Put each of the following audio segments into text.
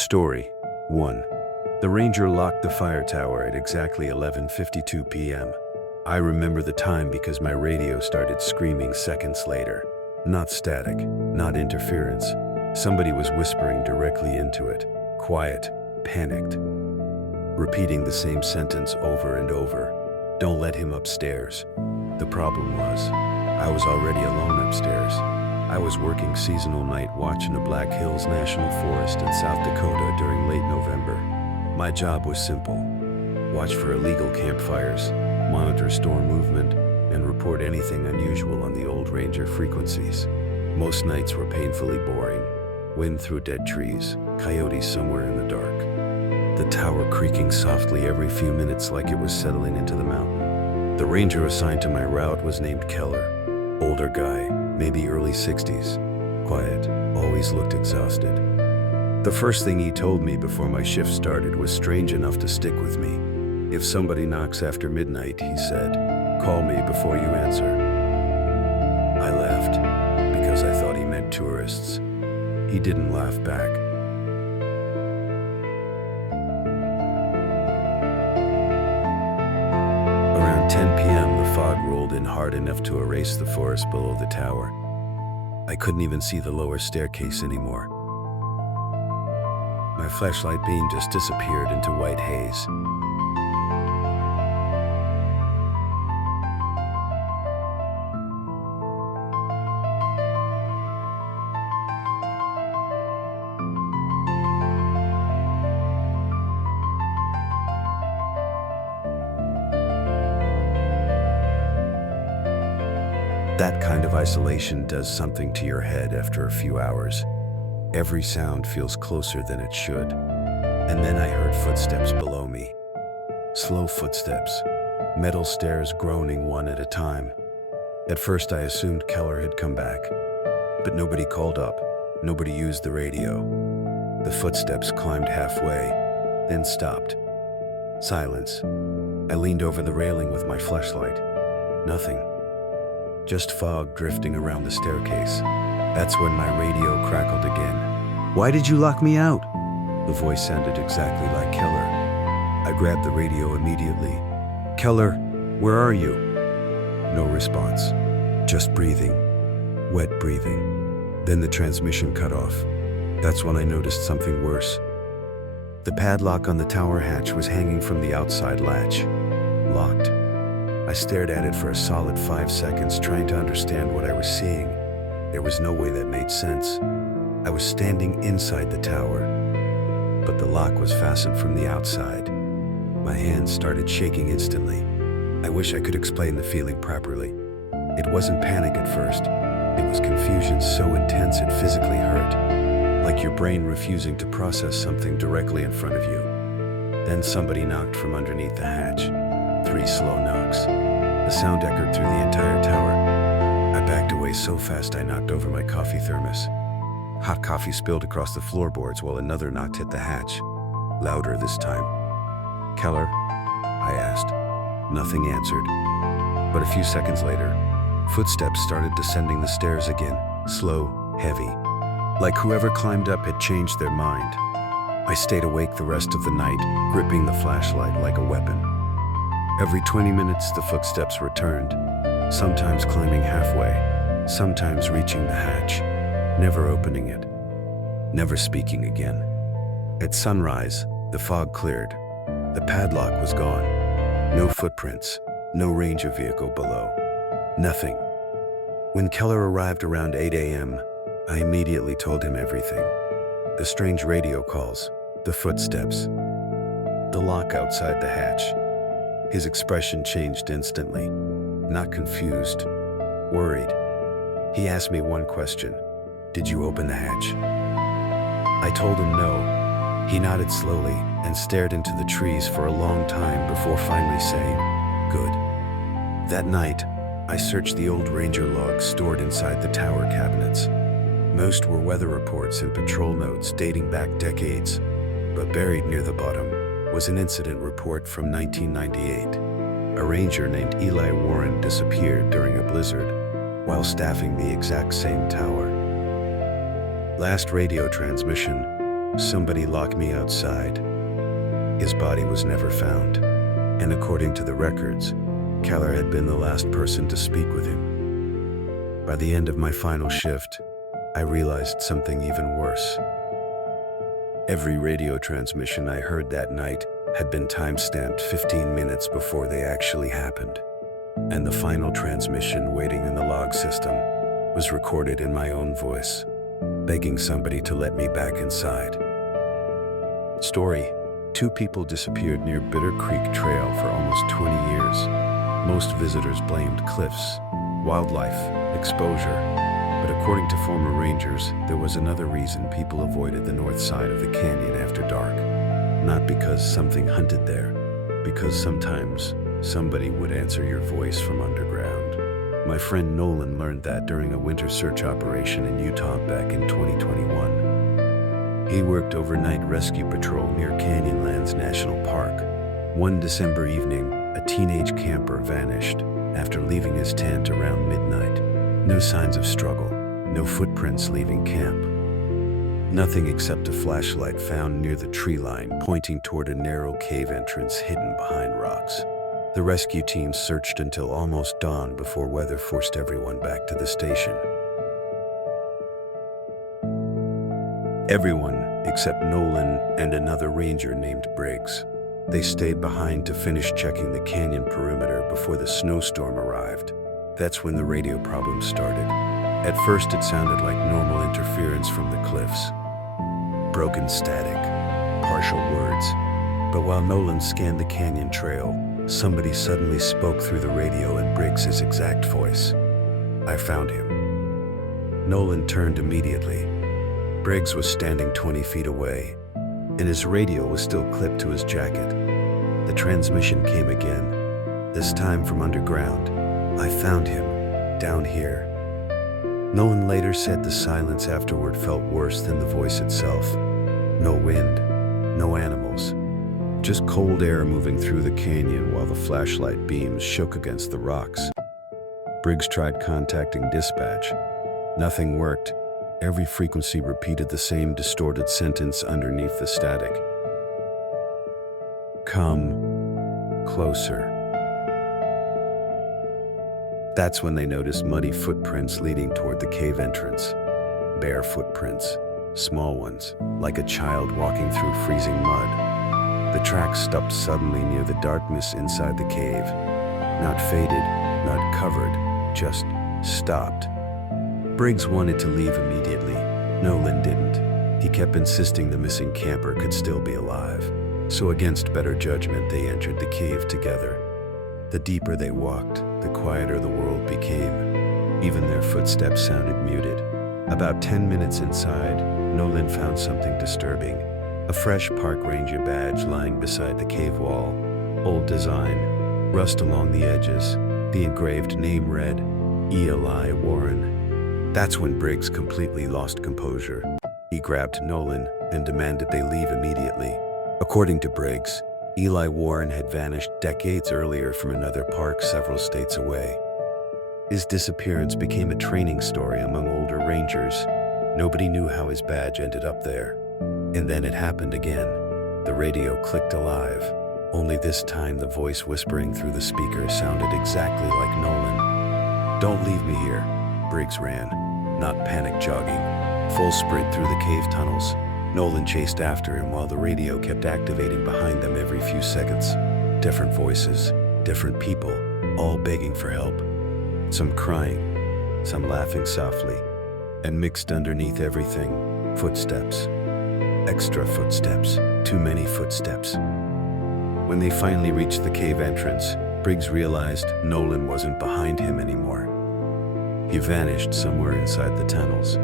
Story 1. The ranger locked the fire tower at exactly 11:52 p.m. I remember the time because my radio started screaming seconds later. Not static, not interference. Somebody was whispering directly into it. Quiet, panicked. Repeating the same sentence over and over. Don't let him upstairs. The problem was, I was already alone upstairs. I was working seasonal night watch in the Black Hills National Forest in South Dakota during late November. My job was simple. Watch for illegal campfires, monitor storm movement, and report anything unusual on the old ranger frequencies. Most nights were painfully boring. Wind through dead trees, coyotes somewhere in the dark. The tower creaking softly every few minutes like it was settling into the mountain. The ranger assigned to my route was named Keller. Older guy, maybe early 60s. Quiet, always looked exhausted. The first thing he told me before my shift started was strange enough to stick with me. If somebody knocks after midnight, he said, call me before you answer. I laughed, because I thought he meant tourists. He didn't laugh back. Around 10 p.m., the fog rolled in hard enough to erase the forest below the tower. I couldn't even see the lower staircase anymore. My flashlight beam just disappeared into white haze. That kind of isolation does something to your head after a few hours. Every sound feels closer than it should. And then I heard footsteps below me. Slow footsteps, metal stairs groaning one at a time. At first I assumed Keller had come back, but nobody called up, nobody used the radio. The footsteps climbed halfway, then stopped. Silence. I leaned over the railing with my flashlight. Nothing. Just fog drifting around the staircase. That's when my radio crackled again. Why did you lock me out? The voice sounded exactly like Keller. I grabbed the radio immediately. Keller, where are you? No response. Just breathing. Wet breathing. Then the transmission cut off. That's when I noticed something worse. The padlock on the tower hatch was hanging from the outside latch. Locked. I stared at it for a solid 5 seconds, trying to understand what I was seeing. There was no way that made sense. I was standing inside the tower, but the lock was fastened from the outside. My hands started shaking instantly. I wish I could explain the feeling properly. It wasn't panic at first. It was confusion so intense it physically hurt, like your brain refusing to process something directly in front of you. Then somebody knocked from underneath the hatch. 3 slow knocks. The sound echoed through the entire tower. I backed away so fast I knocked over my coffee thermos. Hot coffee spilled across the floorboards while another knock hit the hatch. Louder this time. Keller? I asked. Nothing answered. But a few seconds later, footsteps started descending the stairs again. Slow, heavy. Like whoever climbed up had changed their mind. I stayed awake the rest of the night, gripping the flashlight like a weapon. Every 20 minutes, the footsteps returned, sometimes climbing halfway, sometimes reaching the hatch, never opening it, never speaking again. At sunrise, the fog cleared. The padlock was gone. No footprints, no range of vehicle below. Nothing. When Keller arrived around 8 a.m., I immediately told him everything. The strange radio calls, the footsteps, the lock outside the hatch. His expression changed instantly. Not confused, worried. He asked me one question. Did you open the hatch? I told him no. He nodded slowly and stared into the trees for a long time before finally saying, good. That night, I searched the old ranger logs stored inside the tower cabinets. Most were weather reports and patrol notes dating back decades, but buried near the bottom was an incident report from 1998. A ranger named Eli Warren disappeared during a blizzard while staffing the exact same tower. Last radio transmission, Somebody locked me outside. His body was never found, and according to the records, Keller had been the last person to speak with him. By the end of my final shift, I realized something even worse. Every radio transmission I heard that night had been time-stamped 15 minutes before they actually happened, and the final transmission waiting in the log system was recorded in my own voice, begging somebody to let me back inside. Story: 2 people disappeared near Bitter Creek Trail for almost 20 years. Most visitors blamed cliffs, wildlife, exposure, but according to former rangers, there was another reason people avoided the north side of the canyon after dark. Not because something hunted there, because sometimes somebody would answer your voice from underground. My friend Nolan learned that during a winter search operation in Utah back in 2021. He worked overnight rescue patrol near Canyonlands National Park. One December evening, a teenage camper vanished after leaving his tent around midnight. No signs of struggle, no footprints leaving camp. Nothing except a flashlight found near the tree line pointing toward a narrow cave entrance hidden behind rocks. The rescue team searched until almost dawn before weather forced everyone back to the station. Everyone except Nolan and another ranger named Briggs. They stayed behind to finish checking the canyon perimeter before the snowstorm arrived. That's when the radio problem started. At first it sounded like normal interference from the cliffs. Broken static, partial words. But while Nolan scanned the canyon trail, somebody suddenly spoke through the radio in Briggs' exact voice. I found him. Nolan turned immediately. Briggs was standing 20 feet away, and his radio was still clipped to his jacket. The transmission came again, this time from underground. I found him, down here. Nolan later said the silence afterward felt worse than the voice itself. No wind, no animals, just cold air moving through the canyon while the flashlight beams shook against the rocks. Briggs tried contacting dispatch. Nothing worked. Every frequency repeated the same distorted sentence underneath the static. Come closer. That's when they noticed muddy footprints leading toward the cave entrance. Bare footprints, small ones, like a child walking through freezing mud. The tracks stopped suddenly near the darkness inside the cave. Not faded, not covered, just stopped. Briggs wanted to leave immediately. Nolan didn't. He kept insisting the missing camper could still be alive. So against better judgment, they entered the cave together. The deeper they walked, the quieter the world became. Even their footsteps sounded muted. About 10 minutes inside, Nolan found something disturbing. A fresh park ranger badge lying beside the cave wall. Old design, rust along the edges. The engraved name read, Eli Warren. That's when Briggs completely lost composure. He grabbed Nolan and demanded they leave immediately. According to Briggs, Eli Warren had vanished decades earlier from another park several states away. His disappearance became a training story among older rangers. Nobody knew how his badge ended up there. And then it happened again. The radio clicked alive. Only this time the voice whispering through the speaker sounded exactly like Nolan. Don't leave me here. Briggs ran, not panic jogging, full sprint through the cave tunnels. Nolan chased after him while the radio kept activating behind them every few seconds. Different voices, different people, all begging for help. Some crying, some laughing softly, and mixed underneath everything, footsteps. Extra footsteps, too many footsteps. When they finally reached the cave entrance, Briggs realized Nolan wasn't behind him anymore. He vanished somewhere inside the tunnels.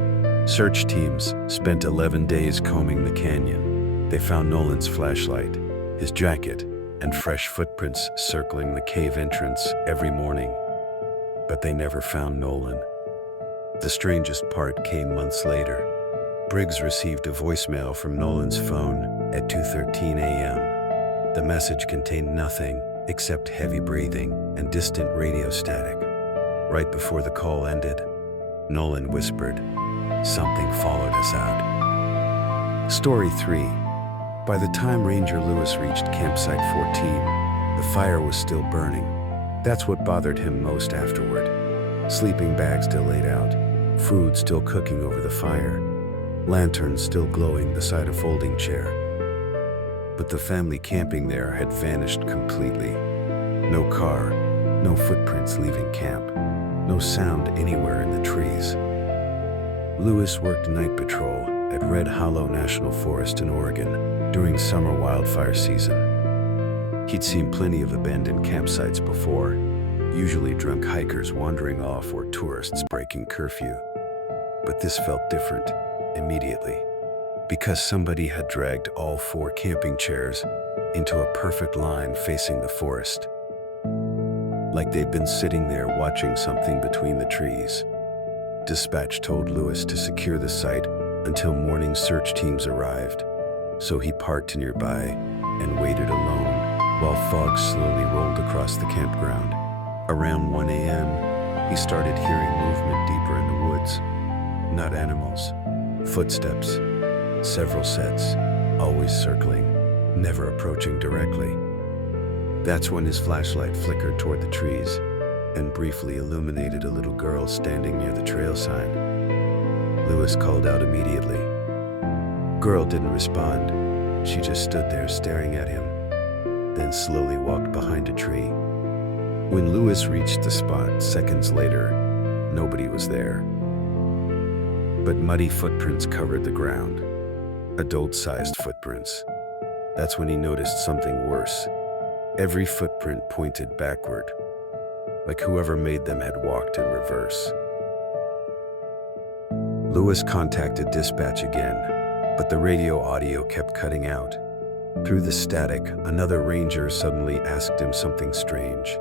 Search teams spent 11 days combing the canyon. They found Nolan's flashlight, his jacket, and fresh footprints circling the cave entrance every morning. But they never found Nolan. The strangest part came months later. Briggs received a voicemail from Nolan's phone at 2:13 a.m. The message contained nothing except heavy breathing and distant radio static. Right before the call ended, Nolan whispered, "Something followed us out." Story 3. By the time Ranger Lewis reached campsite 14, the fire was still burning. That's what bothered him most afterward. Sleeping bags still laid out, food still cooking over the fire, lanterns still glowing beside a folding chair. But the family camping there had vanished completely. No car, no footprints leaving camp, no sound anywhere in the trees. Lewis worked night patrol at Red Hollow National Forest in Oregon during summer wildfire season. He'd seen plenty of abandoned campsites before, usually drunk hikers wandering off or tourists breaking curfew. But this felt different immediately, because somebody had dragged all 4 camping chairs into a perfect line facing the forest, like they'd been sitting there watching something between the trees. Dispatch told Lewis to secure the site until morning search teams arrived, so he parked nearby and waited alone while fog slowly rolled across the campground. Around 1 a.m., he started hearing movement deeper in the woods. Not animals, footsteps, several sets, always circling, never approaching directly. That's when his flashlight flickered toward the trees and briefly illuminated a little girl standing near the trail sign. Lewis called out immediately. Girl didn't respond. She just stood there staring at him, then slowly walked behind a tree. When Lewis reached the spot seconds later, nobody was there. But muddy footprints covered the ground, adult-sized footprints. That's when he noticed something worse. Every footprint pointed backward, like whoever made them had walked in reverse. Lewis contacted dispatch again, but the radio audio kept cutting out. Through the static, another ranger suddenly asked him something strange.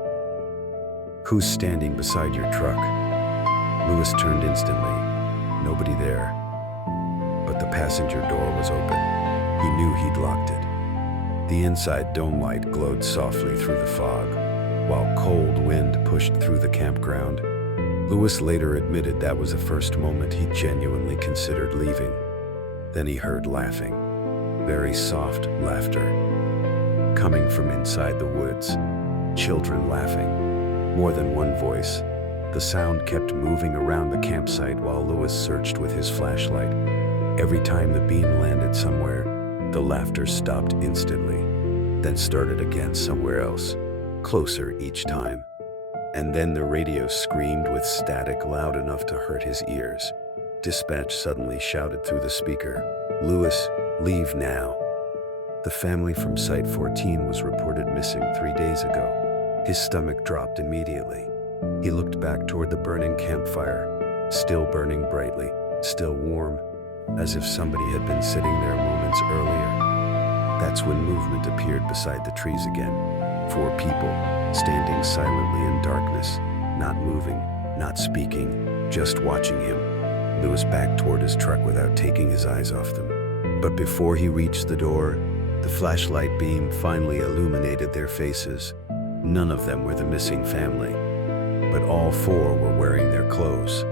Who's standing beside your truck? Lewis turned instantly. Nobody there. But the passenger door was open. He knew he'd locked it. The inside dome light glowed softly through the fog, while cold wind pushed through the campground. Lewis later admitted that was the first moment he genuinely considered leaving. Then he heard laughing, very soft laughter, coming from inside the woods. Children laughing, more than one voice. The sound kept moving around the campsite while Lewis searched with his flashlight. Every time the beam landed somewhere, the laughter stopped instantly, then started again somewhere else, closer each time. And then the radio screamed with static loud enough to hurt his ears. Dispatch suddenly shouted through the speaker, "Lewis, leave now." The family from Site 14 was reported missing 3 days ago. His stomach dropped immediately. He looked back toward the burning campfire, still burning brightly, still warm, as if somebody had been sitting there moments earlier. That's when movement appeared beside the trees again. 4 people, standing silently in darkness, not moving, not speaking, just watching him. Lewis backed toward his truck without taking his eyes off them. But before he reached the door, the flashlight beam finally illuminated their faces. None of them were the missing family, but all 4 were wearing their clothes.